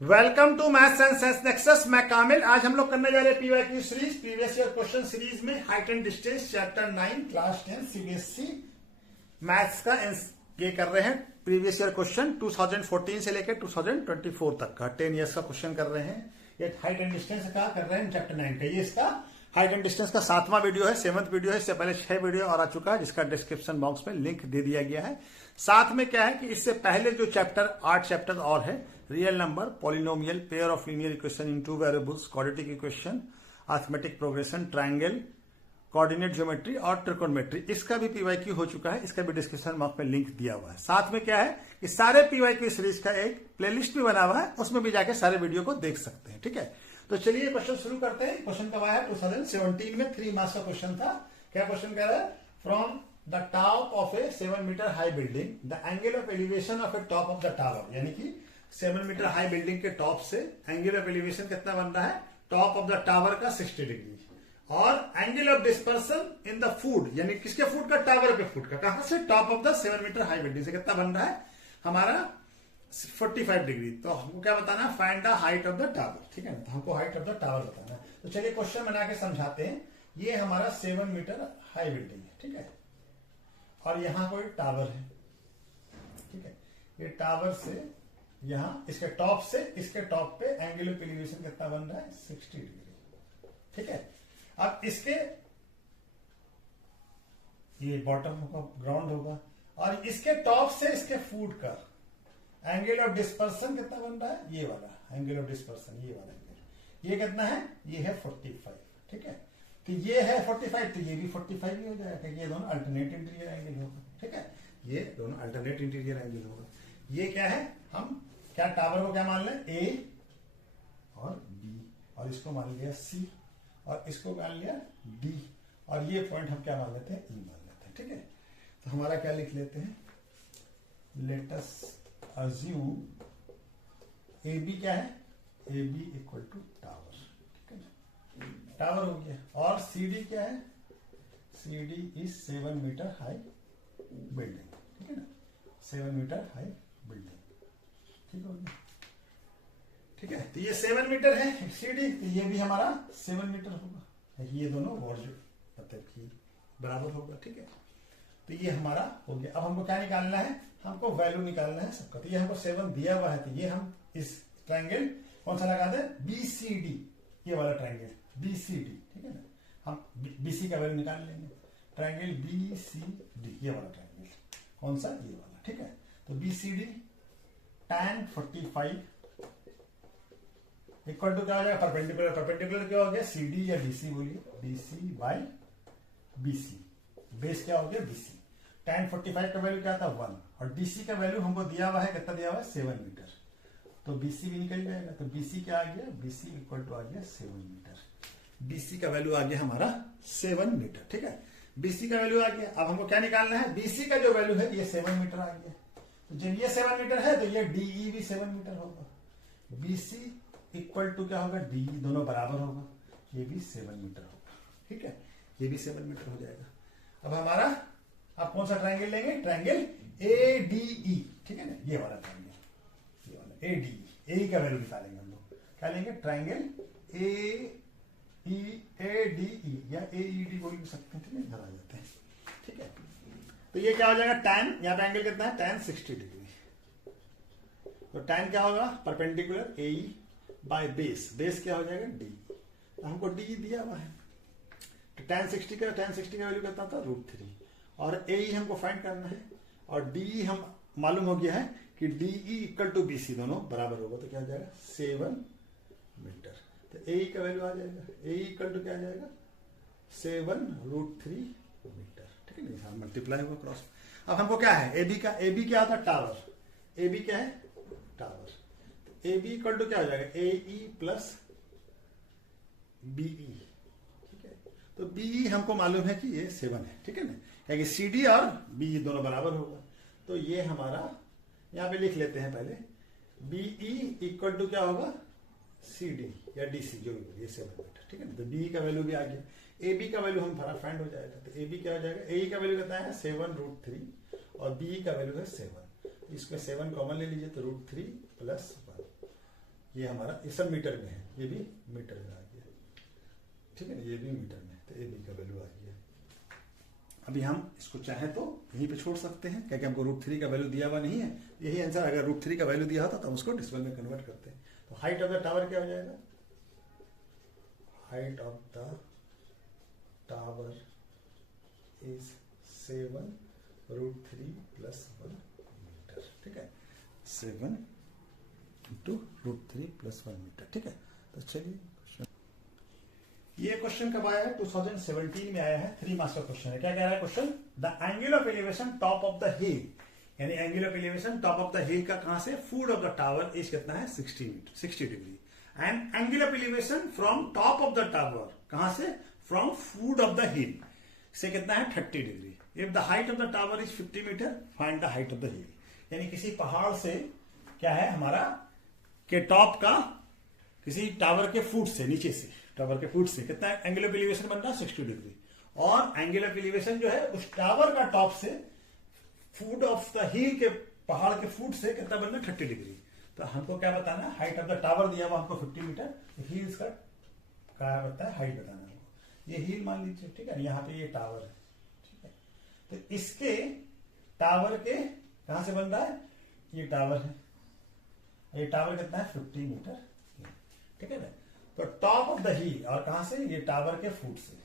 Welcome to maths and science nexus. मैं कामिल। आज हम लोग करने जा रहे हैं PYQ series, previous year question series में height and distance chapter 9 class 10 CBSE maths का ये कर रहे हैं। प्रीवियस ईयर क्वेश्चन 2014 से लेकर 2024 तक का 10 ईयर्स का क्वेश्चन कर रहे हैं। ये हाइट एंड डिस्टेंस का कर रहे हैं चैप्टर 9 का। ये इसका हाइट एंड डिस्टेंस का 7वां वीडियो है, 7th वीडियो है। इससे पहले 6 वीडियो और आ चुका है जिसका डिस्क्रिप्शन बॉक्स में लिंक दे दिया गया है। साथ में क्या है कि इससे पहले जो चैप्टर 8 चैप्टर और है, real number, polynomial, pair of linear equation in two variables, quadratic equation, arithmetic progression, triangle, coordinate geometry और ट्रिकोनोमेट्री, इसका भी पीवाईक्यू हो चुका है। इसका भी डिस्क्रिप्शन बॉक्स में लिंक दिया हुआ है। साथ में क्या है कि सारे पीवाईक्यू सीरीज का एक प्लेलिस्ट भी बना हुआ है, उसमें भी जाके सारे वीडियो को देख सकते हैं। ठीक है, तो चलिए क्वेश्चन शुरू करते हैं। क्वेश्चन कब आया? 2017 में 3 मार्क्स का क्वेश्चन था। क्या क्वेश्चन कह रहा है? From the top of a 7 metre high building the angle of elevation of a top of the tower, यानी कि 7 मीटर हाई बिल्डिंग के टॉप से एंगल ऑफ एलिवेशन कितना बन रहा है? टॉप ऑफ द टावर का 60 डिग्री। और angle of dispersion in the food, यानी किसके फूड का? टावर के फूड का। कहां से? Top of the 7 metre high building से कितना बन रहा है? हमारा 45 डिग्री। तो हमको क्या बताना है? Find the height of the tower. ठीक है ना, तो हमको हाइट ऑफ द टावर बताना है। तो चलिए क्वेश्चन बना के समझाते हैं। ये हमारा 7 मीटर हाई बिल्डिंग है, ठीक है, और यहां कोई टावर है। ठीक है, ये टावर से यहां इसके टॉप से इसके टॉप पे एंगल ऑफ एलिवेशन कितना बन रहा है? 60 डिग्री। ठीक है, अब इसके ये बॉटम होगा, ग्राउंड होगा, और इसके टॉप से इसके फूड का एंगल ऑफ डिस्पर्सन कितना बन रहा है? ये वाला एंगल ऑफ डिस्पर्सन, ये वाला एंगल, ये कितना है? ये है 45। ठीक है, तो ये है 45, तो ये भी 45 ही हो जाएगा। ये दोनों अल्टरनेट इंटीरियर एंगल होगा। ठीक है, ये दोनों अल्टरनेट इंटीरियर एंगल होगा। ये क्या है? हम क्या टावर को क्या मान लें? ए और बी, और इसको मान लिया सी, और इसको मान लिया डी, और ये पॉइंट हम क्या मान लेते हैं? ई मान लेते हैं। ठीक है, तो हमारा क्या लिख लेते हैं? लेट अस assume AB क्या है? AB equal to tower. ठीक है ना, टावर हो गया। और CD क्या है? CD is 7 metre high building. ठीक है ना, 7 मीटर हाई बिल्डिंग। ठीक हो गया। ठीक है, तो ये 7 मीटर है CD, तो ये भी हमारा 7 मीटर होगा। ये दोनों वर्जो मतलब कि बराबर होगा। ठीक है, तो ये हमारा हो गया। अब हमको क्या निकालना है? हमको वैल्यू निकालना है सबका। तो ये हमको 7 दिया हुआ है, तो ये हम इस ट्रायंगल कौन सा लगा दें? BCD, ये वाला ट्रायंगल BCD। ठीक है ना, हम BC का वैल्यू निकाल लेंगे। ट्रायंगल BCD, ये वाला ट्रायंगल कौन सा? ये वाला। ठीक है, तो BCD tan 45 इक्वल टू क्या हो जाएगा? परपेंडिकुलर। परपेंडिकुलर क्या हो गया? CD या DC बोलिए, DC बाई BC। बेस क्या हो गया? BC। tan 45 का वैल्यू क्या था? 1, और DC का वैल्यू हमको दिया हुआ है, कितना दिया हुआ है? 7 मीटर। तो BC भी निकल जाएगा। तो BC क्या आ गया? BC इक्वल टू आ गया 7 मीटर। BC का वैल्यू आ गया हमारा 7 मीटर। ठीक है, BC का वैल्यू आ गया। अब हमको क्या निकालना है? BC का जो वैल्यू है ये 7 मीटर आ गया। तो जब ये 7 मीटर है तो ये DE भी 7 मीटर होगा। BC इक्वल टू क्या होगा? DE, दोनों बराबर होगा। ये भी 7 मीटर होगा। ठीक है, ये भी 7 मीटर हो जाएगा। अब हमारा आप कौन सा ट्रायंगल लेंगे? Triangle ADE। ठीक है ना, ये वाला ट्रायंगल, ये वाला ADE। ए का वैल्यू निकालेंगे हम लोग। क्या लेंगे? ट्रायंगल ADE या AED बोल भी सकते हैं। ठीक है, इधर आ जाते हैं। ठीक है, तो ये क्या हो जाएगा? tan, यहाँ पे एंगल कितना है? tan 60 degree. तो tan क्या होगा? Perpendicular AE bye base. Base क्या हो जाएगा? D। तो हमको D दिया हुआ है, तो tan 60 का वैल्यू कितना था? √3, और AE हमको फाइंड करना है, और DE हम मालूम हो गया है कि DE इक्वल टू BC, दोनों बराबर होगा। तो क्या आ जाएगा? 7 मीटर। तो AE का वैल्यू आ जाएगा, AE इक्वल टू क्या आ जाएगा? 7√3 मीटर। ठीक है ना, मल्टीप्लाई होगा क्रॉस। अब हमको क्या है? AB क्या होता है? टावर। AB क्या है? टावर। तो AB इक्वल टू क्या हो जाएगा? AE plus BE। तो BE हमको मालूम है कि ये 7 है। ठीक है ना, क्योंकि CD और BE दोनों बराबर होगा। तो ये हमारा यहां पे लिख लेते हैं पहले। BE इक्वल टू क्या होगा? CD या DC, जो भी, ये 7 मीटर। ठीक है ना, तो BE का वैल्यू भी आ गया। AB का वैल्यू हम फाइंड हो जाएगा। तो AB क्या हो जाएगा? AE का वैल्यू कितना है? 7√3, और BE का वैल्यू है 7। इसको 7 कॉमन ले लीजिए, तो √3 + 1। ये हमारा ये सब मीटर में है, ये भी मीटर में आ गया, ठीक है ना, ये भी मीटर में, तो ए बी का वैल्यू आ गया। अभी हम इसको चाहें तो यहीं पे छोड़ सकते हैं, क्योंकि हमको √3 का वैल्यू दिया हुआ नहीं है। यही आंसर, अगर √3 का वैल्यू दिया होता तो हम उसको डेसिमल में कन्वर्ट करते हैं। तो हाइट ऑफ द टावर क्या हो जाएगा, height of the tower is 7√3 + 1 metre, ठीक है, 7 × √3 + 1 मीटर, ठीक है। तो चलिए ये क्वेश्चन कब आया है, 2017 में आया है, 3 मार्क्स का क्वेश्चन है। क्या कह रहा है question, the angle of elevation top of the hill, यानी angle of elevation top of the hill का कहां से, foot of the tower is कितना है 60 degree, and angle of elevation from top of the tower कहां से, from foot of the hill से कितना है 30 degree. If the height of the tower is 50 meter, find the height of the hill, यानी किसी पहाड़ से क्या है हमारा के टॉप का, किसी टावर के फुट से, नीचे से टावर के फुट से कितना एंगल ऑफ एलिवेशन बन रहा है 60 डिग्री, और एंगल ऑफ एलिवेशन जो है उस टावर का टॉप से फुट ऑफ द हिल के पहाड़ के फुट से कितना बन रहा है 30 डिग्री। तो हमको क्या बताना है, हाइट ऑफ द टावर दिया हुआ हमको 50 मीटर, हिल्स का क्या बताया है, हाइट बताना है। ये हिल मान लीजिए, ठीक है, यहाँ पे ये टावर है, ठीक है, तो इसके टावर के कहां से बन रहा है, ये टावर है, ये टावर कितना है 50 मीटर, ठीक है ना। तो टॉप ऑफ द हिल और कहां से, ये टावर के फुट से,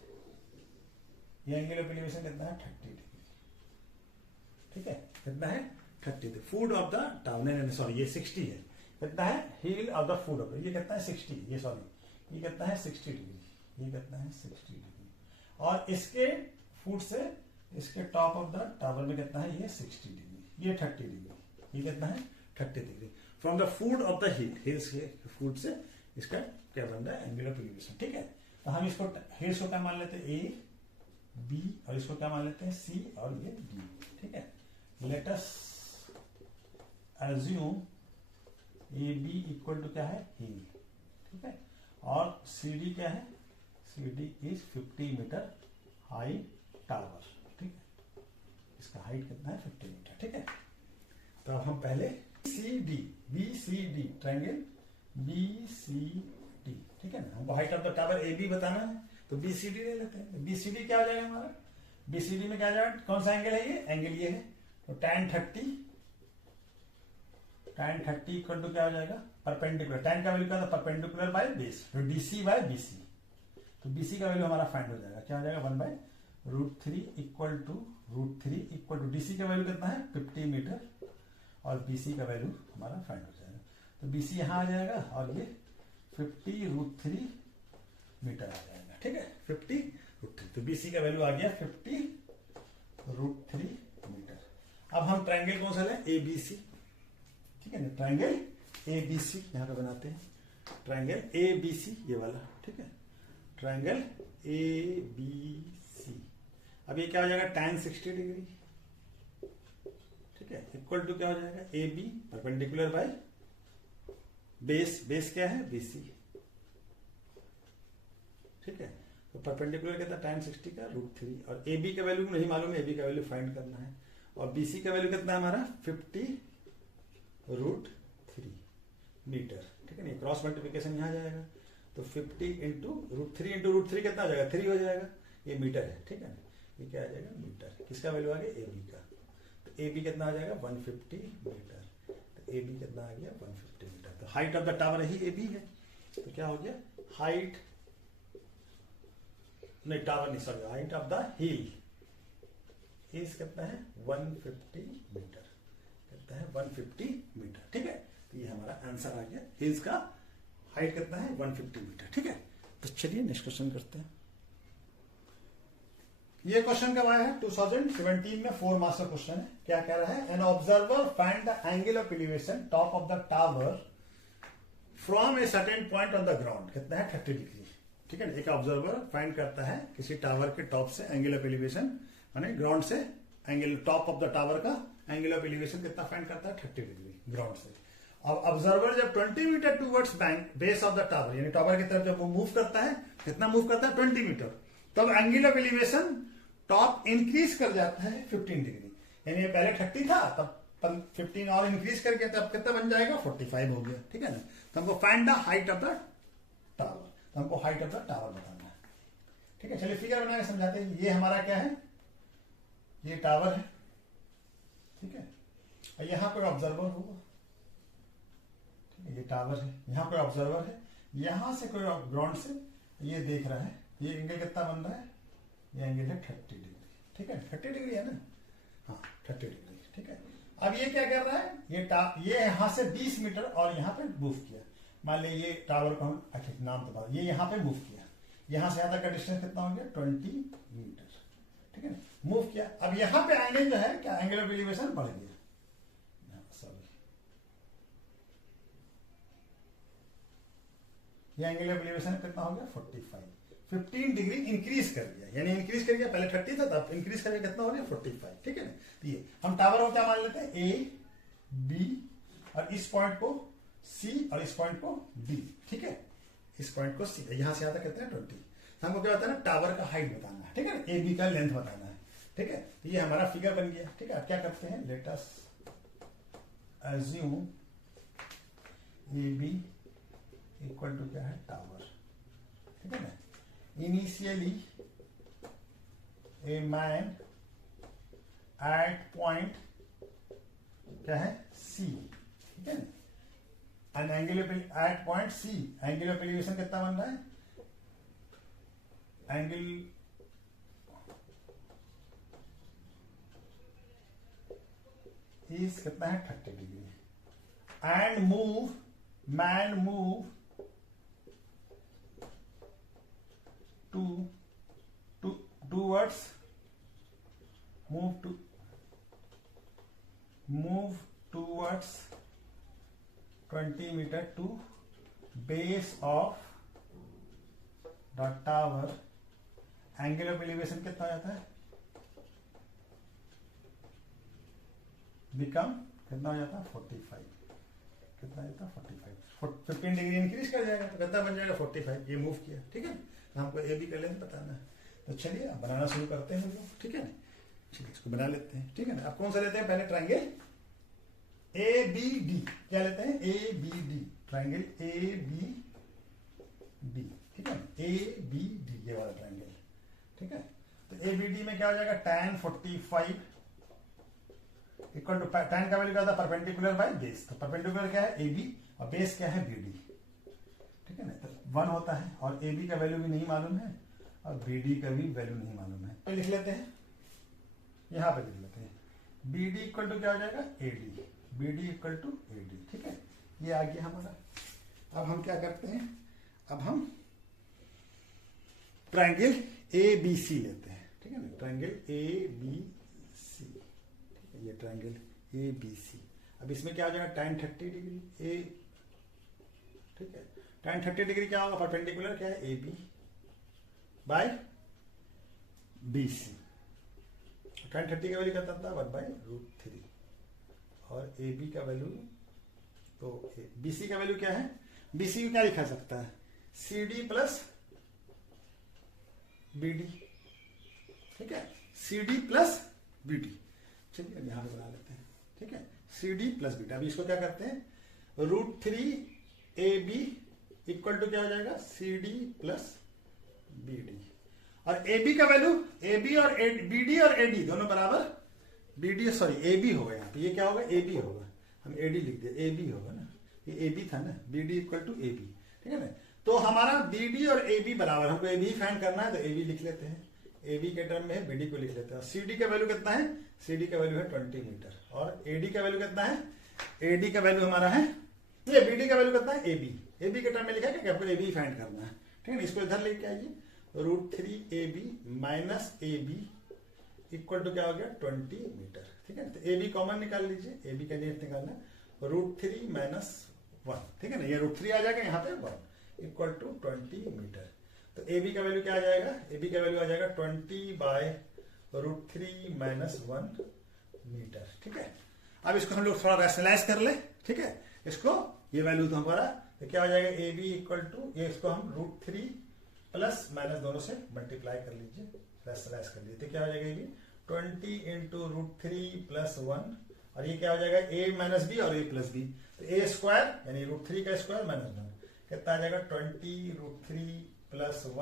ये एंगल ऑफ एलिवेशन कितना है 30 डिग्री, ठीक है, कितना है 30 degree, foot of the tower, नहीं सॉरी ये 60 है, कितना है हिल ऑफ द फुट ऑफ, ये कितना है 60, ये सॉरी ये कितना है 60 डिग्री, ये कितना है 60 डिग्री, और इसके फुट से इसके टॉप ऑफ द टावर में कितना है, ये 60 डिग्री, ये 30 डिग्री, ये कितना है 30 degree, from the foot of the hill, hills के फुट से इसका क्या बन रहा है एंगल ऑफ एलिवेशन, ठीक है। तो हम इसको हिल्स को क्या मान लेते हैं, ए बी, और इसको क्या मान लेते हैं सी, और ये डी, ठीक है। Let us assume A B equal to क्या है हिल, ठीक है, और सी डी क्या है, C D is 50 metre high tower, ठीक है, इसका हाइट कितना है 50 मीटर, ठीक है। तो अब हम पहले C D, B C D, triangle B C D, ठीक है ना, हमको height of the tower A B बताना है, तो बी सी डी ले लेते हैं। बी सी डी क्या हो जाएगा हमारा, बी सी डी में क्या जाएगा, कौन सा एंगल है, ये एंगल ये है, तो tan 30 इक्वल टू क्या हो जाएगा, परपेंडिकुलर, tan का वैल्यू क्या था, परपेंडिकुलर बाय बेस, तो डीसी बाय बीसी, तो बीसी का वैल्यू हमारा फाइंड हो जाएगा, क्या हो जाएगा 1/√3 इक्वल टू डीसी का वैल्यू कितना है 50 मीटर, और बीसी का वैल्यू हमारा फाइंड हो जाएगा, तो बीसी यहां आ जाएगा, और ये 50√3 मीटर आ जाएगा, ठीक है, 50√3, तो बीसी का वैल्यू आ गया 50√3 मीटर। अब हम ट्रायंगल कौन सा लें, एबीसी, ठीक है ना, ट्रायंगल एबीसी यहां पे बनाते हैं, ट्रायंगल एबीसी ये वाला, ठीक है, ट्रायंगल एबीसी। अब ये क्या हो जाएगा tan 60 डिग्री, ठीक है, इक्वल टू क्या हो जाएगा A B perpendicular by base, base क्या है बीसी, ठीक है, तो परपेंडिकुलर कितना tan 60 का √3, और ए बी का वैल्यू नहीं मालूम है, ए बी का वैल्यू फाइंड करना है, और बीसी का वैल्यू कितना है हमारा 50√3 मीटर, ठीक है ना, क्रॉस मल्टीप्लिकेशन यहां जाएगा, तो 50 × √3 कितना हो जाएगा 3 हो जाएगा, ये मीटर है, ठीक है ना, ये क्या आ जाएगा मीटर, किसका वैल्यू आ गया ए बी का, तो ए बी कितना आ जाएगा 150 मीटर, तो ए बी कितना आ गया 150 मीटर, तो हाइट ऑफ द टावर ही ए बी है, तो क्या हो गया हाइट, नहीं टावर नहीं sorry, height of the hill is कितना है 150 मीटर, कितना है 150 मीटर, ठीक है, तो ये हमारा आंसर आ गया, हिल्स का हाइट कितना है 150 मीटर, ठीक है। तो चलिए नेक्स्ट क्वेश्चन करते हैं। ये क्वेश्चन कब आया है 2017 में, 4 मार्क्स का क्वेश्चन है। क्या कह रहा है, an observer find the angle of elevation top of the tower from a certain point on the ground, कितना है 30 डिग्री, ठीक है ना, एक ऑब्जर्वर फाइंड करता है किसी टावर के टॉप से एंगल ऑफ एलिवेशन, माने ग्राउंड से angle, top of the tower का एंगल ऑफ एलिवेशन कितना फाइंड करता है 30 डिग्री ग्राउंड से। अब ऑब्जर्वर जब 20 metre towards base of the tower, यानी टावर की तरफ जब वो मूव करता है, कितना मूव करता है 20 मीटर, तब angle of elevation top increase कर जाता है 15 डिग्री, यानी पहले 30 था, तब 15 और इंक्रीज करके तब कितना बन जाएगा 45 हो गया, ठीक है ना। तो हमको find the height of the tower, तो हमको हाइट ऑफ द टावर बताना है, ठीक है। चलिए फिगर बना के समझाते हैं। ये हमारा क्या है, ये टावर है, ठीक है, और यहां पर ऑब्जर्वर होगा, ठीक है, ये टावर है, यहां पर ऑब्जर्वर है, यहां से कोई ग्राउंड से ये देख रहा है, ये एंगल कितना बन रहा है, ये एंगल है 30 डिग्री, ठीक है, 30 डिग्री है ना, हाँ 30 डिग्री, ठीक है। अब ये क्या कर रहा है, ये यहां से 20 मीटर और यहां पे मूव किया, मान लीजिए ये टावर को हम अच्छा नाम तो बात, ये यहां पे मूव किया, यहां से यहां तक का डिस्टेंस कितना हो गया 20 मीटर, ठीक है, मूव किया। अब यहां पे एंगल जो है क्या, एंगल ऑफ एलिवेशन बढ़ गया, सॉरी, ये एंगल ऑफ एलिवेशन कितना हो गया 45, 15 डिग्री इंक्रीज कर दिया, यानी इंक्रीज कर दिया, पहले 30 था तब इंक्रीज करके कितना हो गया 45, ठीक है ना। तो ये हम टावर को क्या मान लेते हैं, ए बी, और इस पॉइंट को सी और इस पॉइंट को डी, ठीक है, इस पॉइंट को सी, यहां से यहां तक कितना है 20। हमको क्या बताना है, टावर का हाइट बताना है, ठीक है, ए बी का लेंथ बताना है, ठीक है। तो ये हमारा फिगर बन गया, ठीक है। अब क्या करते हैं, let us assume A B equal to क्या है टावर, ठीक है ना। Initially a man at point क्या है C, ठीक है ना, an angle of at point C, angle of elevation कितना बन रहा है, एंगल इज कितना है 30 degree, and man move move towards 20 meter to base of the tower, angle of elevation कितना हो जाता है, बिकम कितना हो जाता है 45, कितना हो जाता है 45, 15 डिग्री इंक्रीज कर जाएगा तो कितना बन जाएगा 45, ये मूव किया, ठीक है। हमको ए बी का लेंथ बताना है, तो चलिए अब बनाना शुरू करते हैं हम लोग, ठीक है ना। चलिए इसको बना लेते हैं, ठीक है ना। अब कौन सा लेते हैं, पहले ट्राइंगल ए बी डी, क्या लेते हैं A B D, triangle A B D, ठीक है, ए बी डी, ये वाला ट्राइंगल, ठीक है। तो ए बी डी में क्या हो जाएगा, tan 45 इक्वल टू tan का वैल्यू क्या था, परपेंडिकुलर बाय बेस, तो परपेंडिकुलर क्या है ए बी और बेस क्या है बी डी, ठीक है ना। तो 1 होता है और ए बी का वैल्यू भी नहीं मालूम है और बी डी का भी वैल्यू नहीं मालूम है, तो लिख लेते हैं, यहां पे लिख लेते हैं, बी डी इक्वल टू क्या हो जाएगा A D, B D equal to A D, ठीक है, ये आ गया हमारा। अब हम क्या करते हैं, अब हम ट्राइंगल ए बी सी लेते हैं, ठीक है ना, ट्राइंगल ए बी सी, ठीक है, ये ट्राइंगल ए बी सी। अब इसमें क्या हो जाएगा tan 30 डिग्री ए, ठीक है, tan 30 डिग्री क्या होगा, परपेंडिकुलर क्या है A B by B C, tan 30 का वैल्यू क्या था 1/√3 और ए बी का वैल्यू, तो बी सी का वैल्यू क्या है, बी सी क्या लिखा सकता है C D plus B D, ठीक है, C D plus B D, चलिए यहां पे बना लेते हैं, ठीक है, C D plus B D. अभी इसको क्या करते हैं, √3 ए बी इक्वल टू क्या हो जाएगा C D plus B D, और ए बी का वैल्यू ए बी और बी डी और ए डी दोनों बराबर, B D sorry A B होगा, यहाँ पे ये क्या होगा ए बी होगा, हम ए डी लिख दिया, ए बी होगा ना, ये ए बी था ना, B D equal to A B, ठीक है ना। तो हमारा बी डी और ए बी बराबर, हमको ए बी फाइंड करना है तो ए बी लिख लेते हैं, ए बी के टर्म में बी डी को लिख लेते हैं, सी डी का वैल्यू कितना है, सी डी का वैल्यू है 20 मीटर, और ए डी का वैल्यू कितना है, ए डी का वैल्यू हमारा है, ये बी डी का वैल्यू कितना है ए बी के टर्म में लिखा है कि आपको ए बी फाइंड करना है, ठीक है, इसको इधर लेके आइए, √3 A B minus A B equal to क्या हो गया 20 मीटर, ठीक है। तो ए बी कॉमन निकाल लीजिए, ए बी का लेंथ निकालना, √3 माइनस 1, ठीक है ना, ये √3 आ जाएगा, यहाँ पे 1 इक्वल टू 20 मीटर। तो ए बी का वैल्यू क्या आ जाएगा, ए बी का वैल्यू आ जाएगा 20/√3 माइनस 1 मीटर, ठीक है। अब इसको हम लोग थोड़ा रैशनलाइज कर ले, ठीक है, इसको ये वैल्यू तो हमारा तो क्या हो जाएगा ए बी इक्वल टू, ये इसको हम √3 प्लस माइनस दोनों से मल्टीप्लाई कर लीजिए, रैशनलाइज कर लीजिए, तो क्या हो जाएगा ए बी 20 इंटू √3 प्लस 1 और ये क्या हो जाएगा a माइनस बी और a प्लस बी, तो a स्क्वायर यानी √3 का स्क्वायर माइनस 1 कितना आ जाएगा 20 √3 प्लस 1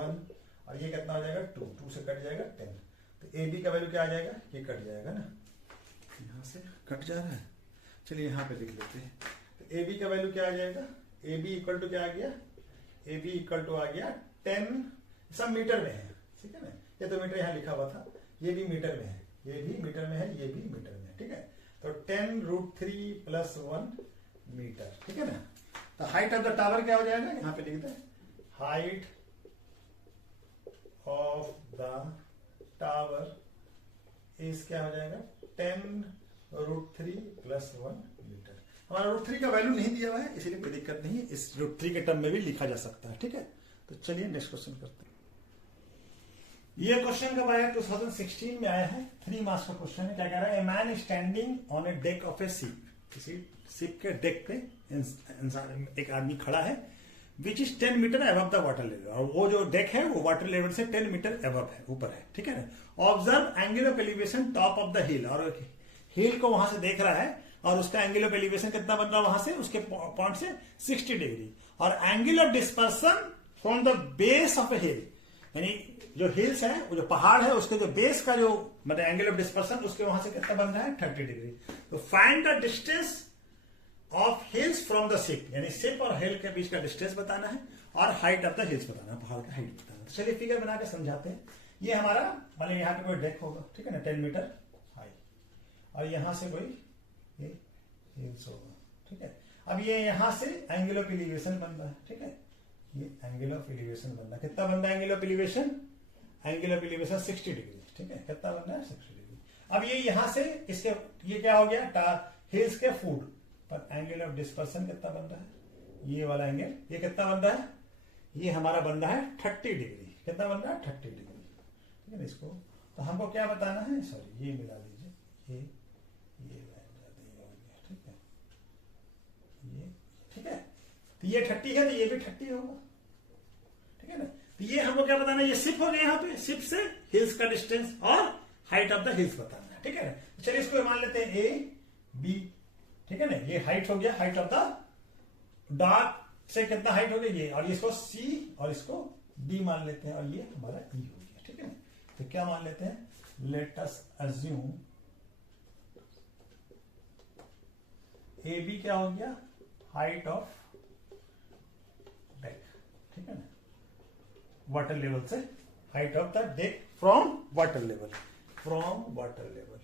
और ये कितना हो जाएगा 2 से कट जाएगा 10, तो ए बी का वैल्यू क्या आ जाएगा, ये कट जाएगा ना, यहाँ से कट जा रहा है, चलिए यहाँ पे लिख लेते हैं, तो ए बी का वैल्यू क्या आ जाएगा, ए बी इक्वल टू क्या आ गया, ए बी इक्वल टू आ गया 10, सब मीटर में है, ठीक है ना, ये तो मीटर यहाँ लिखा हुआ था, ये भी मीटर में है, ये भी मीटर में है, ये भी मीटर में है, ठीक है, तो 10 √3 प्लस 1 मीटर, ठीक है ना। तो हाइट ऑफ द टावर क्या हो जाएगा, यहाँ पे लिखते हैं हाइट ऑफ द टावर इस क्या हो जाएगा 10 √3 प्लस 1 मीटर। हमारा √3 का वैल्यू नहीं दिया हुआ है इसीलिए कोई दिक्कत नहीं है, इस √3 के टर्म में भी लिखा जा सकता है, ठीक है। तो चलिए नेक्स्ट क्वेश्चन करते हैं। ये क्वेश्चन कब आया, 2016 में आया है, 3 मार्क्स का क्वेश्चन है। क्या कह रहा है, a man standing on a deck of a ship, किसी शिप के डेक पे एक आदमी खड़ा है, which is 10 metre above the water level, और वो जो डेक है वो वाटर लेवल से 10 मीटर अबव है, ऊपर है, ठीक है ना। Observe angle of elevation top of the हिल, और हिल को वहां से देख रहा है और उसका एंगल ऑफ एलिवेशन कितना बन रहा है वहां से, उसके पॉइंट से 60 डिग्री, और angle of dispersion from the base of a hill, यानी जो हिल्स है वो जो पहाड़ है उसके जो बेस का जो मतलब एंगल ऑफ डिस्पर्सन उसके वहां से कितना बन रहा है 30 डिग्री। तो find the distance of hills from the ship, यानी शिप और हिल के बीच का डिस्टेंस बताना है और हाइट ऑफ द हिल्स बताना है, पहाड़ का हाइट बताना है। तो चलिए फिगर बना के समझाते हैं। ये हमारा मतलब यहाँ पे कोई डेक होगा, ठीक है ना, 10 मीटर हाई, और यहां से कोई ये हिल्स होगा, ठीक है। अब ये यहां से एंगल ऑफ एलिवेशन बन रहा है, ठीक है, ये एंगल ऑफ एलिवेशन बन रहा है, कितना बन रहा है angle of elevation, angle of elevation 60 degree, ठीक है, कितना बन रहा है 60 डिग्री। अब ये यहां से इसके ये क्या हो गया हिल्स के फूड पर एंगल ऑफ डिस्पर्सन कितना बन रहा है, ये वाला एंगल ये कितना बन रहा है, ये हमारा बन रहा है 30 डिग्री, कितना बन रहा है 30 डिग्री, ठीक है ना। इसको तो हमको क्या बताना है, सॉरी ये मिला लीजिए, ये ठीक है, ये ठीक है, तो ये 30 है तो ये भी 30 होगा, ठीक है ना। तो ये हमको क्या बताना है, ये शिप हो गया, यहाँ पे शिप से हिल्स का डिस्टेंस और हाइट ऑफ द हिल्स बताना है, ठीक है ना। चलिए इसको मान लेते हैं ए बी, ठीक है ना, ये हाइट हो गया, हाइट ऑफ द डार्क से कितना हाइट हो गया ये, और इसको सी और इसको डी मान लेते हैं, और ये हमारा ई हो गया, ठीक है ना। तो क्या मान लेते हैं, let us assume A B क्या हो गया, हाइट ऑफ डेक, ठीक है ना, वाटर लेवल से height of the deck from water level, water level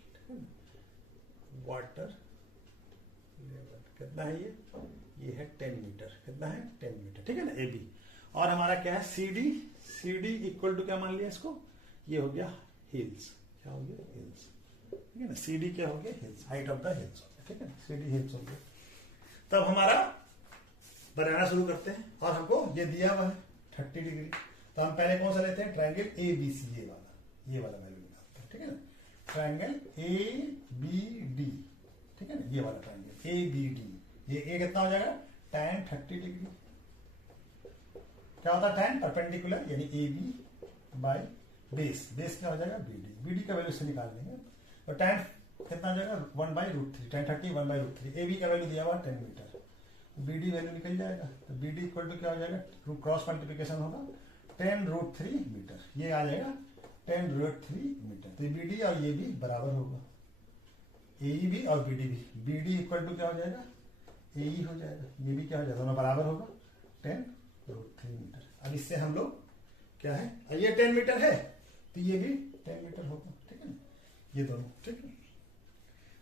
कितना है ये है 10 मीटर, कितना है 10 मीटर, ठीक है ना, ए बी। और हमारा क्या है सी डी इक्वल टू क्या मान लिया इसको, ये हो गया हिल्स, क्या हो गया हिल्स, ठीक है ना, सी डी क्या हो गया hills, height of the hills हो गया, ठीक है ना, सी डी हिल्स हो गया। तब हमारा बनाना शुरू करते हैं, और हमको ये दिया हुआ है 30 डिग्री, तो हम पहले कौन सा लेते हैं, ट्रायंगल ए बी सी, ये वाला वैल्यू निकालते हैं, ठीक है ना, ट्रायंगल ए बी डी, ठीक है ना, ये वाला ट्रायंगल ए बी डी, ये ए कितना हो जाएगा tan 30 डिग्री, क्या होता है tan परपेंडिकुलर, यानी ए बी बाई बेस क्या हो जाएगा बी डी का वैल्यू से निकाल लेंगे, तो tan कितना हो जाएगा 1/√3, tan 30 1/√3, ए बी का वैल्यू दिया हुआ 10 मीटर, बी डी वैल्यू निकल जाएगा, तो बी डी इक्वल टू क्या हो जाएगा, क्रॉस मल्टीप्लिकेशन होगा 10√3 मीटर, ये आ जाएगा 10√3 मीटर, तो बी डी और ये भी बराबर होगा, ए बी और बी डी इक्वल टू क्या हो जाएगा ए हो जाएगा, ये भी क्या हो जाएगा, दोनों बराबर होगा 10√3 मीटर। अब इससे हम लोग क्या है, ये 10 मीटर है तो ये भी 10 मीटर होगा, ठीक है ना, ये दोनों, ठीक है।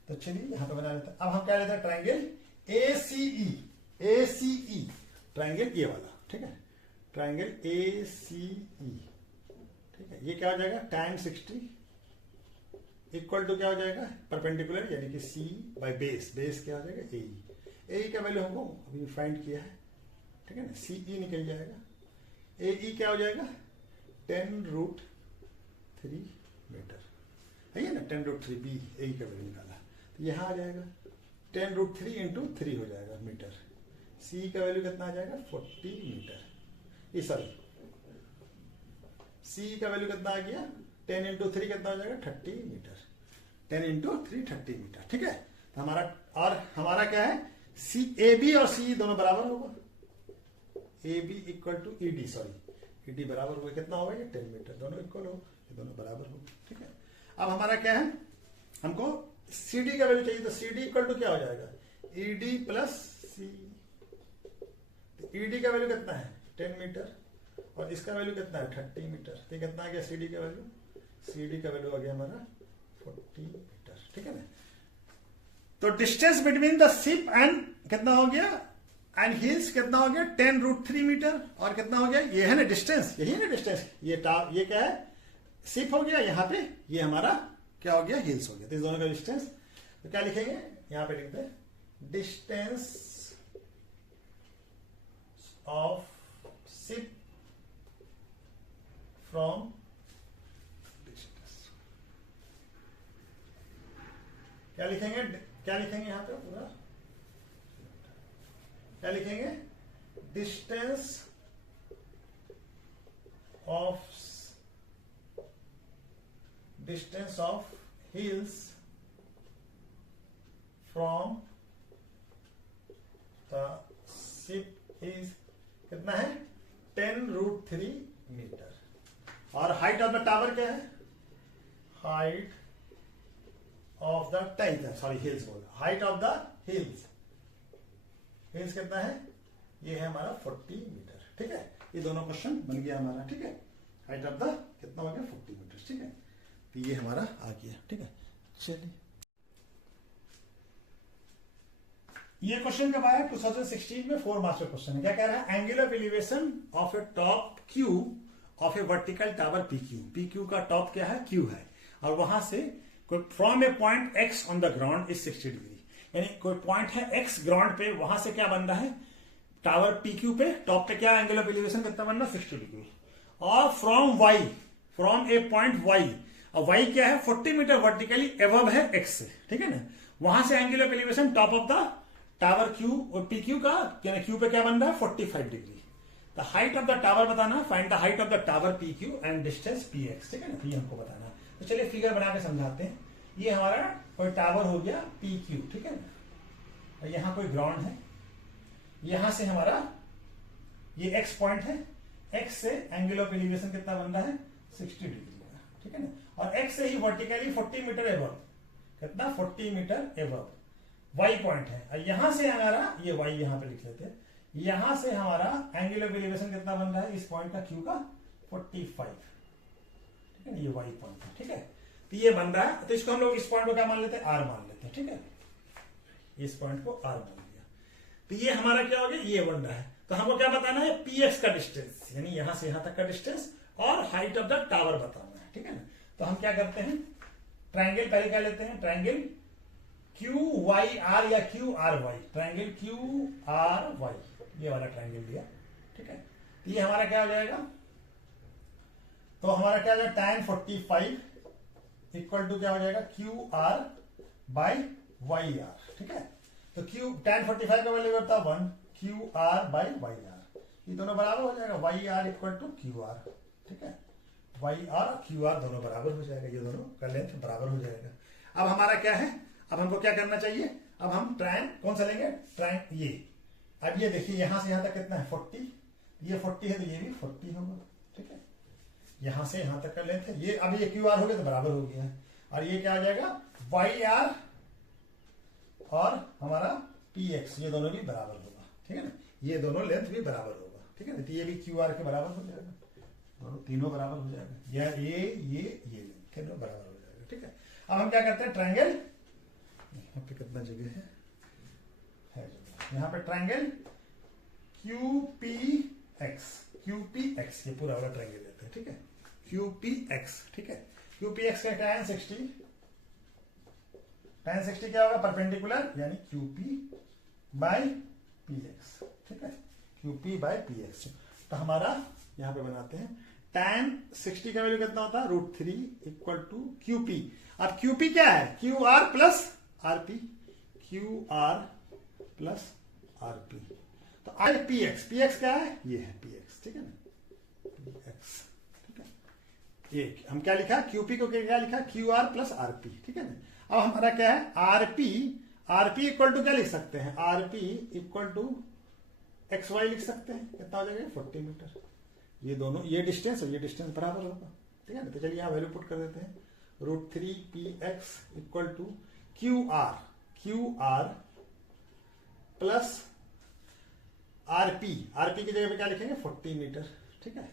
तो चलिए यहां पे बना लेते हैं। अब हम क्या लेते हैं, ट्रायंगल ACE, ट्रायंगल ये वाला, ठीक है, ट्रायंगल ACE, ठीक है, ये क्या हो जाएगा tan 60 इक्वल टू क्या हो जाएगा परपेंडिकुलर, यानी कि सी बाय बेस क्या हो जाएगा ए का वैल्यू हमको अभी फाइंड किया है, ठीक है ना, सीई निकल जाएगा, ए क्या हो जाएगा 10√3 मीटर, है ना, 10√3 बी ए का वैल्यू निकाला, तो यहाँ आ जाएगा 10√3 इंटू 3 हो जाएगा मीटर, सी का वैल्यू कितना आ जाएगा 40 मीटर, ये सॉरी सी का वैल्यू कितना आ गया 10 इंटू 3 कितना हो जाएगा 30 मीटर, 10 इंटू 3 30 मीटर, ठीक है। हमारा, और हमारा क्या है, सी ए बी और सी दोनों बराबर होगा, A B equal to E D, sorry E D बराबर होगा, कितना होगा ये 10 मीटर, दोनों इक्वल हो, ये दोनों बराबर हो, ठीक है। अब हमारा क्या है, हमको सी डी का वैल्यू चाहिए, तो सी डी इक्वल टू क्या हो जाएगा, ई डी प्लस सी, ई डी का वैल्यू कितना है 10 मीटर और इसका वैल्यू कितना है 30 मीटर, तो कितना आ गया सी डी का वैल्यू, सी डी का वैल्यू आ गया हमारा 40 मीटर, ठीक है ना। तो distance between the ship and कितना हो गया, एंड हिल्स कितना हो गया 10√3 मीटर, और कितना हो गया, ये है ना डिस्टेंस, यही है ना डिस्टेंस, ये क्या है शिप हो गया, यहाँ पे ये हमारा क्या हो गया हिल्स हो गया, तो इस दोनों का डिस्टेंस, तो क्या लिखेंगे यहाँ पे लिखते हैं distance of ship from distance, क्या लिखेंगे, क्या लिखेंगे यहाँ पे पूरा, क्या लिखेंगे, distance of hills from the ship is कितना है 10√3 मीटर, और हाइट ऑफ द टावर क्या है, height of the tiger, sorry hills बोल, height of the hills, hills कितना है, ये है हमारा 40 मीटर, ठीक है। ये दोनों क्वेश्चन बन गया हमारा, ठीक है। हाइट ऑफ द कितना हो गया 40 मीटर, ठीक है, तो ये हमारा आ गया, ठीक है। चलिए ये क्वेश्चन कब आया 2016 में, 4 मार्क्स का क्वेश्चन है। क्या कह रहा है, angle of elevation of a top Q of A vertical tower P Q, P Q का टॉप क्या है क्यू है, और वहां से कोई from a point x on the ground is 60 degree, यानी कोई पॉइंट है एक्स ग्राउंड पे, वहां से क्या बन रहा है टावर पी क्यू पे, टॉप पे क्या एंगल ऑफ एलिवेशन कितना बन रहा है 60 डिग्री, और from Y, from a point Y, और वाई क्या है 40 मीटर वर्टिकली एबव है एक्स से, ठीक है ना, वहां से angle of elevation top of the tower Q और पी क्यू का, यानी क्यू पे क्या बन रहा है 45 degree, the height of the tower बताना, find the height of the tower P Q and distance P X, ठीक है ना, ये हमको बताना है। तो चलिए फिगर बना के समझाते हैं। ये हमारा कोई टावर हो गया पी क्यू, ठीक है ना, और यहां कोई ग्राउंड है, यहां से हमारा ये एक्स पॉइंट है, एक्स से एंगल ऑफ एलिवेशन कितना बन रहा है 60 डिग्री का, ठीक है ना, और एक्स से ही वर्टिकली 40 मीटर एबव, कितना 40 मीटर एबव वाई पॉइंट है, और यहां से हमारा ये वाई यहां पे लिख लेते हैं, यहां से हमारा एंगल ऑफ एलिवेशन कितना बन रहा है इस पॉइंट का क्यू का 45, ठीक है, ये वाई पॉइंट है, ठीक है, तो ये बन रहा है, तो इसको हम लोग इस पॉइंट को क्या मान लेते हैं आर मान लेते हैं, ठीक है, इस पॉइंट को आर मान लिया, तो ये हमारा क्या हो गया ये बन रहा है। तो हमको क्या बताना है पी एक्स का डिस्टेंस, यानी यहां से यहां तक का डिस्टेंस, और हाइट ऑफ द टावर बताना है, ठीक है ना। तो हम क्या करते हैं, ट्राइंगल पहले क्या लेते हैं, ट्राइंगल क्यू वाई आर या Q R Y, triangle Q R Y, ये वाला ट्राइंगल दिया, ठीक है, तो ये हमारा क्या हो जाएगा, तो हमारा क्या हो जाएगा tan 45 इक्वल टू क्या हो जाएगा Q R by Y R, ठीक है, तो क्यू tan 45 का वैल्यू करता है 1, Q R by Y R, ये दोनों बराबर हो जाएगा, Y R equal to Q R, ठीक है, वाई आर और क्यू आर दोनों बराबर हो जाएगा, ये दोनों का लेंथ बराबर हो जाएगा। अब हमारा क्या है, अब हमको क्या करना चाहिए, अब हम ट्रायंग कौन सा लेंगे, ट्रायंग ये, अब ये देखिए यहां से यहां तक कितना है 40, ये 40 है तो ये भी 40 होगा, ठीक है, यहां से यहां तक का लेंथ है, ये अब ये क्यू आर हो गया तो बराबर हो गया, और ये क्या आ जाएगा वाई आर और हमारा पी एक्स, ये दोनों भी बराबर होगा, ठीक है ना, ये दोनों लेंथ भी बराबर होगा, ठीक है ना, तो ये भी क्यू आर के बराबर हो जाएगा, दोनों तीनों बराबर हो जाएगा, या ये लेंथ तीनों बराबर हो जाएगा, ठीक है। अब हम क्या करते हैं ट्रायंगल, यहाँ पे कितना जगह है जगह, यहाँ पे ट्रायंगल क्यू पी एक्स, ये पूरा वाला ट्रायंगल लेते हैं, ठीक है, क्यू पी एक्स, ठीक है, क्यू पी एक्स का tan 60 क्या होगा परपेंडिकुलर, यानी Q P by P X, ठीक है, Q P by P x, तो हमारा यहां पे बनाते हैं tan 60 का वैल्यू कितना होता है √3 इक्वल टू क्यू पी, अब क्यू पी क्या है Q R plus R P, Q R plus R P, तो आई पी एक्स क्या है ये है पी एक्स, ठीक है ना, पी एक्स, ठीक है, ये हम क्या लिखा क्यूपी को क्या लिखा Q R plus R P, ठीक है ना। अब हमारा क्या है R P RP equal to क्या लिख सकते हैं, RP equal to X Y लिख सकते हैं। कितना हो जाएगा 40 मीटर। ये दोनों, ये डिस्टेंस और ये डिस्टेंस बराबर होगा, ठीक है ना। तो चलिए यहाँ वैल्यू पुट कर देते हैं, √3px equal to Q R plus RP की जगह पे क्या लिखेंगे 40 मीटर, ठीक है।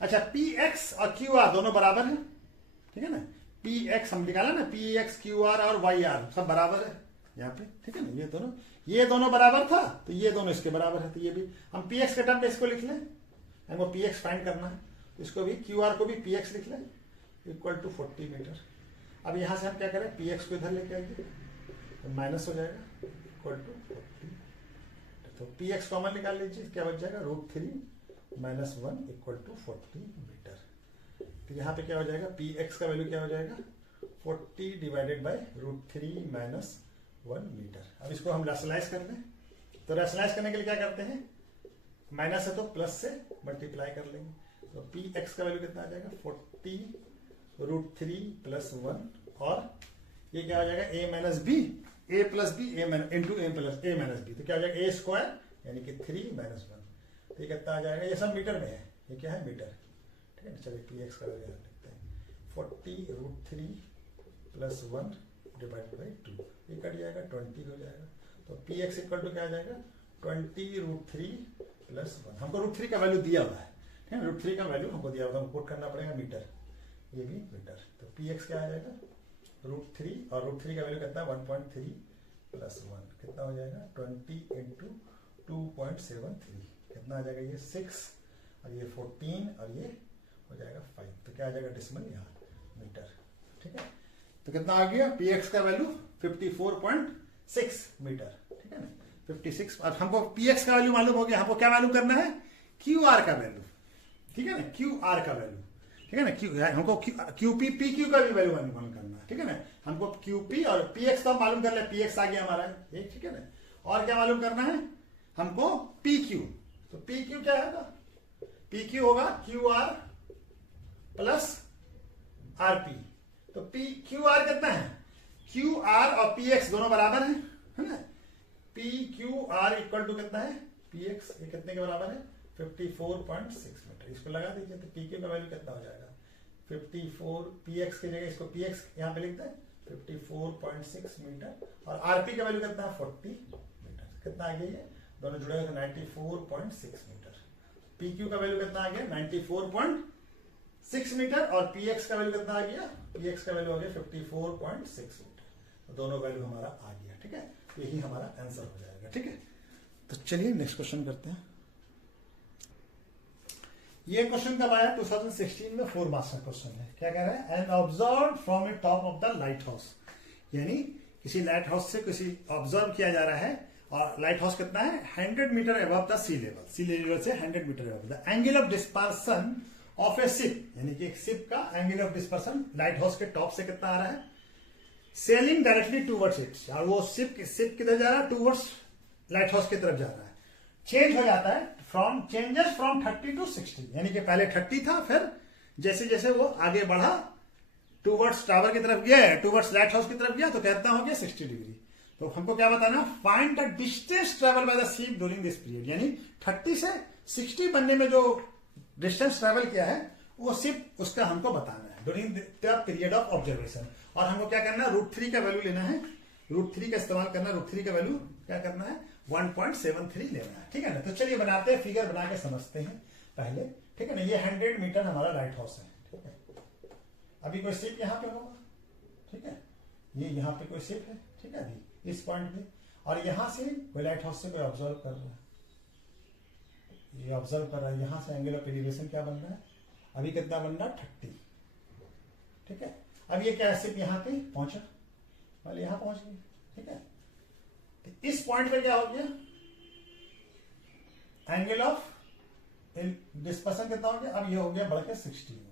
अच्छा, px और qr दोनों बराबर है, ठीक है ना। px हम निकाला ना, px qr और yr सब बराबर है यहाँ पे, ठीक है ना। ये दोनों बराबर था तो ये दोनों इसके बराबर है, तो ये भी हम px के टर्म पे इसको लिख लें, हमको px फाइंड करना है, इसको भी qr को भी px लिख लें इक्वल टू 40 मीटर। अब यहां से हम क्या करें, px को इधर लेके आएंगे तो माइनस हो जाएगा इक्वल टू 40। तो px कॉमन निकाल लीजिए, क्या बच जाएगा √3 - 1 इक्वल टू 40 मीटर। तो यहाँ पे क्या हो जाएगा, px का वैल्यू क्या हो जाएगा 40 डिवाइडेड बाय √3 - 1 मीटर। अब इसको हम रैशनलाइज कर लें, तो रैशनलाइज करने के लिए क्या करते हैं, माइनस है तो प्लस से मल्टीप्लाई कर लेंगे। तो px का वैल्यू कितना आ जाएगा 40 √3 + 1 और ये क्या हो जाएगा a - b, a + b into a - b, तो क्या हो जाएगा a² यानी कि 3 - 1। तो ये कितना आ जाएगा, ये सब मीटर में है, ये क्या है मीटर, ठीक है ना। चलिए px का वैल्यू लिखते हैं 40 √3 + 1 डिवाइडेड बाई 2, ये कट जाएगा 20 हो जाएगा। तो px इक्वल टू क्या आ जाएगा 20 √3 + 1। हमको √3 का वैल्यू दिया हुआ है, ठीक है, √3 का वैल्यू हमको दिया हुआ है, हमको पुट करना पड़ेगा मीटर, ये भी मीटर। तो px क्या आ जाएगा √3 और √3 का वैल्यू कितना है 1.3 + 1, कितना हो जाएगा 20 × 2.73, कितना आ जाएगा ये 6 और ये 14 और ये हो जाएगा 5, तो क्या आ जाएगा डिसिमल यहाँ मीटर, ठीक है। तो कितना आ गया px का वैल्यू 54.6 मीटर, ठीक है ना 56। अब हमको px का वैल्यू मालूम हो गया, हमको क्या मालूम करना है qr का वैल्यू, ठीक है ना, qr का वैल्यू, ठीक है ना। हमको qp pq का भी वैल्यू मालूम करना है, ठीक है ना। हमको qp और px तो मालूम कर ले, px आ गया हमारा ये, ठीक है ना। और क्या मालूम करना है हमको pq, तो pq क्या होगा, pq होगा qr प्लस rp। तो qr कितना है, qr और px दोनों बराबर है ना। pqr इक्वल टू कितना है px, ये कितने के बराबर है 54.6 मीटर। इसको लगा दीजिए तो pq का वैल्यू कितना हो जाएगा 54, px की जगह इसको px यहाँ पे लिखते हैं 54.6 मीटर और rp का वैल्यू कितना है 40 मीटर। कितना आ गया ये दोनों जुड़े हुए 94.6 मीटर। pq का वैल्यू कितना आ गया 94.6 मीटर और px का वैल्यू कितना आ गया, px का वैल्यू हो गया 54.6 मीटर। तो दोनों वैल्यू हमारा आ गया, ठीक है। यही हमारा आंसर हो जाएगा, ठीक है। तो चलिए नेक्स्ट क्वेश्चन करते हैं। ये क्वेश्चन कब आया 2016 में, 4 मार्क्स का क्वेश्चन है। क्या कह रहा है, and observe from A top of the light house, यानी किसी लाइट हाउस से किसी ऑब्जर्व किया जा रहा है और लाइट हाउस कितना है 100 metre above the sea level से 100 metre above the angle of dispersion of a ship, यानी कि एक शिप का angle of dispersion lighthouse के टॉप से कितना आ रहा है, सेलिंग डायरेक्टली टूवर्ड्स इट, और वो शिप किधर जा रहा है टूवर्ड्स लाइट हाउस की तरफ जा रहा है। चेंज हो जाता है चेंजेस फ्रॉम 30 to 60, यानी कि पहले 30 था, फिर जैसे जैसे वो आगे बढ़ा टूवर्ड्स टावर की तरफ गया, टूवर्ड्स लाइट हाउस की तरफ गया, तो कहता हो गया 60 डिग्री। तो हमको क्या बताना, find the distance travel by the ship during this period, यानी 30 से 60 बनने में जो डिस्टेंस ट्रेवल किया है वो शिप उसका हमको बताना है during the period of observation. और हमको क्या करना है √3 का वैल्यू लेना है, √3 का इस्तेमाल करना है, √3 का वैल्यू क्या करना है 1.73 लेना है, ठीक है ना। तो चलिए बनाते हैं, फिगर बना के समझते हैं पहले, ठीक है ना। ये 100 मीटर हमारा लाइट हाउस है, ठीक है। अभी कोई शिप यहाँ पे होगा, ठीक है, ये यहाँ पे कोई शिप है, ठीक है, अभी इस पॉइंट पे, और यहां से कोई लाइट हाउस से कोई ऑब्जर्व कर रहा है, ये ऑब्जर्व कर रहा है, यहां से एंगल ऑफ एलिवेशन क्या बन रहा है, अभी कितना बन रहा है 30, ठीक है। अब ये क्या शिप यहाँ पे पहुंचा, मान यहां पहुंच गई, ठीक है। तो इस पॉइंट पे क्या हो गया, एंगल ऑफ डिस्पर्सन कितना हो गया, अब ये हो गया बढ़ के 60 हो गया।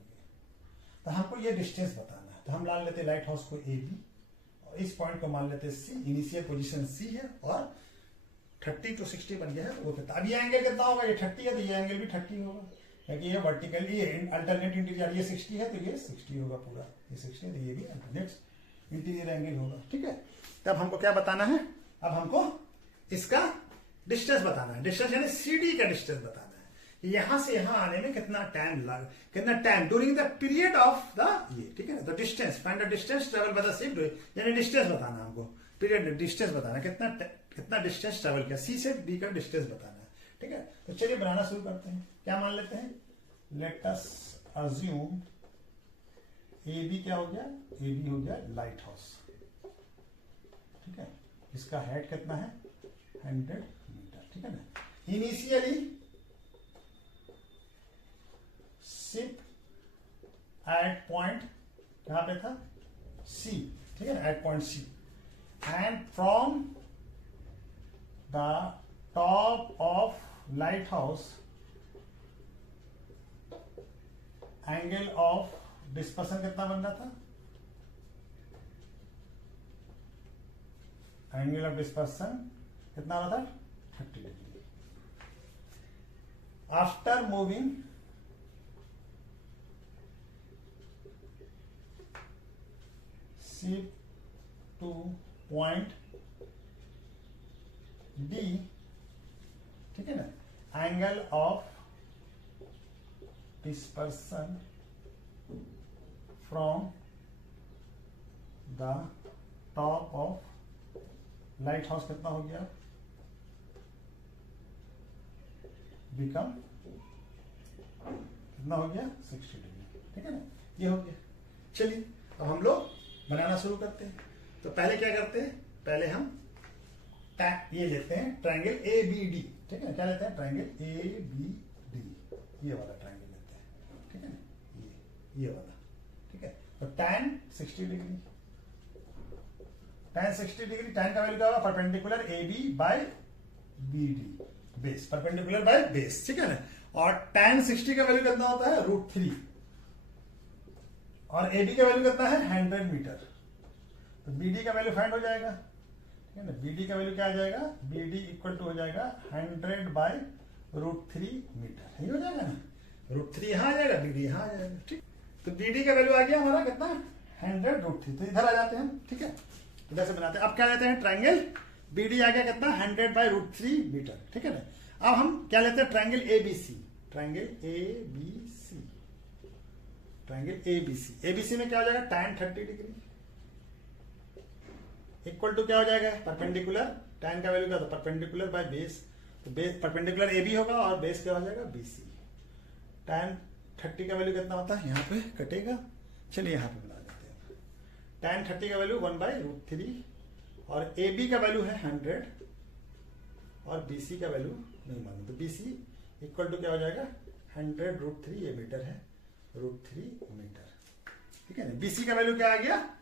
तो हमको ये डिस्टेंस बताना है, तो हम मान लेते लाइट हाउस को ए बी और इस पॉइंट को मान लेते सी, इनिशियल पोजीशन सी है और 30 to 60 बन गया है, वो कितना, अब ये एंगल कितना होगा, ये 30 है तो ये एंगल भी 30 होगा, क्योंकि ये वर्टिकली ये अल्टरनेट इंटीरियर, ये 60 है तो ये 60 होगा पूरा, ये 60 है तो ये भी अल्टरनेट इंटीरियर एंगल होगा, ठीक है। तब हमको क्या बताना है अब हमको इसका डिस्टेंस बताना है, डिस्टेंस यानी CD का डिस्टेंस बताना है, यहां से यहां आने में कितना time during the period of the ये, ठीक है ना। तो distance, find the distance travel by the ship, यानी डिस्टेंस बताना हमको, पीरियड डिस्टेंस बताना, कितना डिस्टेंस ट्रेवल किया, C से D का डिस्टेंस बताना है, ठीक है। तो चलिए बनाना शुरू करते हैं। क्या मान लेते हैं, लेट अस अज्यूम AB क्या हो गया, AB हो गया लाइट हाउस, ठीक है। इसका हेड कितना है, 100 मीटर, ठीक है ना। इनिशियली शिप एट पॉइंट कहां पे था, C, ठीक है ना, at point C, and from the top of lighthouse angle of dispersion कितना बन रहा था, एंगल ऑफ डिस्पर्सन कितना हो रहा था, 30 degree. After moving ship two point D, ठीक है ना, angle of dispersion from the top of light house कितना हो गया, बिकम कितना हो गया, 60 डिग्री, ठीक है ना, ये हो गया। चलिए अब हम लोग बनाना शुरू करते हैं। तो पहले क्या करते हैं, पहले हम ये लेते हैं ट्रायंगल ABD, ठीक है, क्या लेते हैं, ट्रायंगल ABD, ये वाला ट्रायंगल लेते हैं, ठीक है ना, ये वाला, ठीक है। तो tan 60 degree, tan 60 degree, tan का वैल्यू क्या होगा, perpendicular AB by BD, base, perpendicular by base, ठीक है ना। और tan 60 का वैल्यू कितना होता है, √3, और AB का वैल्यू कितना है, 100 मीटर। तो BD का वैल्यू फाइंड हो जाएगा, ठीक है ना। BD का वैल्यू क्या आ जाएगा, BD इक्वल टू हो जाएगा 100 बाय √3 मीटर, यही हो जाएगा ना, √3 यहां आ जाएगा, BD यहां आ जाएगा, ठीक। तो BD का वैल्यू आ गया हमारा कितना, 100 √3। तो इधर आ जाते हैं हम, ठीक है, इधर से बनाते हैं। अब क्या लेते हैं, ट्रायंगल BD आ गया कितना, 100 बाय √3 मीटर, ठीक है ना। अब हम क्या लेते हैं, triangle ABC, triangle ABC, triangle ABC, ABC में क्या हो जाएगा, tan 30 डिग्री इक्वल टू क्या हो जाएगा, परपेंडिकुलर, tan का वैल्यू क्या था, परपेंडिकुलर बाय बेस, तो बेस परपेंडिकुलर AB होगा और बेस क्या हो जाएगा, BC। tan 30 का वैल्यू कितना होता है, यहाँ पे कटेगा, चलिए यहाँ पे बना देते हैं। tan 30 का वैल्यू 1 बाय √3, और AB का वैल्यू है 100 और BC का वैल्यू नहीं मालूम, तो BC इक्वल टू क्या हो जाएगा, 100 √3, ये मीटर है, √3 मीटर, ठीक है ना। BC का वैल्यू क्या आ गया,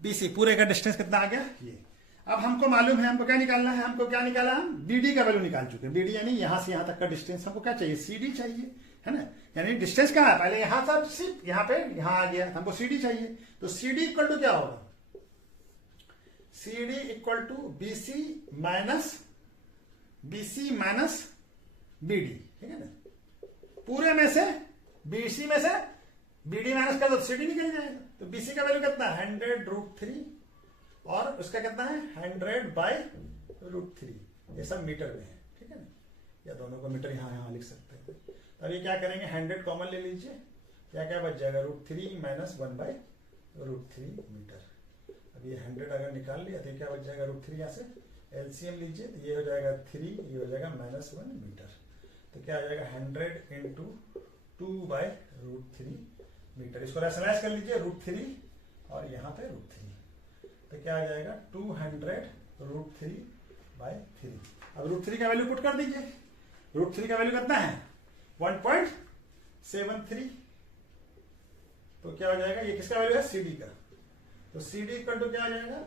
BC पूरे का डिस्टेंस कितना आ गया, ये। अब हमको मालूम है, हमको क्या निकालना है, हमको क्या निकाला, हम BD का वैल्यू निकाल चुके हैं। BD यानी यहां से यहां तक का डिस्टेंस, हमको क्या चाहिए, CD चाहिए, है ना। यानी डिस्टेंस कहां है, पहले यहां था सिर्फ, यहां पे यहां आ गया, हमको CD चाहिए। तो CD इक्वल टू क्या होगा, CD equal to BC minus BD, ठीक है ना। पूरे में से BC में से BD माइनस कर दो, CD निकल जाएगा। तो BC का वैल्यू कितना है, 100 √3, और उसका कितना है, 100 बाय √3, ये सब मीटर में है, ठीक है ना, या दोनों को मीटर यहां लिख सकते हैं। तो अब ये क्या करेंगे, 100 कॉमन ले लीजिए, क्या क्या बच जाएगा, √3 माइनस 1 बाय √3 मीटर। अब ये 100 अगर निकाल लिया तो क्या बच जाएगा, √3 यहाँ से LCM लीजिए, तो ये हो जाएगा 3, ये हो जाएगा -1 मीटर। तो क्या आ जाएगा, 100 इंटू 2 बाय √3 मीटर। इसको रैशनलाइज कर लीजिए, √3 और यहाँ पे √3, तो क्या आ जाएगा, 200 √3 बाय 3। अब √3 का वैल्यू पुट कर दीजिए, √3 का वैल्यू कितना है, 1.73। तो क्या हो जाएगा, ये किसका वैल्यू है, CD का। तो CD इक्वल टू क्या आ जाएगा,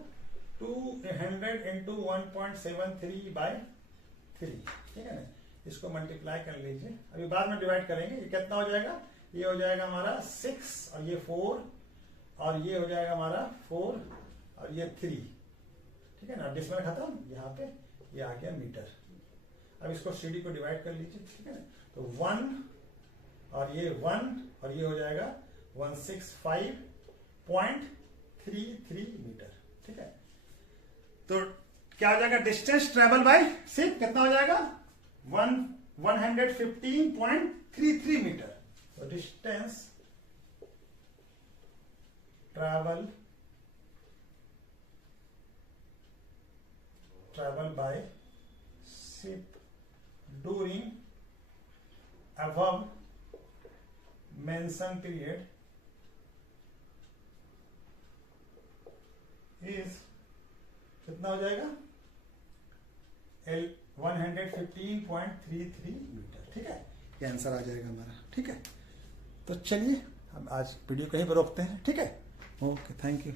200 इंटू 1.73 बाय 3, ठीक है ना। इसको मल्टीप्लाई कर लीजिए, अभी बाद में डिवाइड करेंगे। ये कितना हो जाएगा, ये हो जाएगा हमारा 6 और ये 4, और ये हो जाएगा हमारा 4 और ये 3, ठीक है ना। डिसमल खत्म, यहाँ पे ये आ गया मीटर। अब इसको CD को डिवाइड कर लीजिए, ठीक है ना। तो 1 और ये 1 और ये हो जाएगा 165.33 मीटर, ठीक है। तो क्या हो जाएगा, डिस्टेंस ट्रेवल बाय शिप कितना हो जाएगा 115.33 मीटर। तो distance travel by ship during above mentioned period is कितना हो जाएगा 115.33 मीटर। ठीक है, ये आंसर आ जाएगा हमारा। ठीक है, तो चलिए हम आज वीडियो कहीं पर रोकते हैं। ठीक है, ओके, थैंक यू।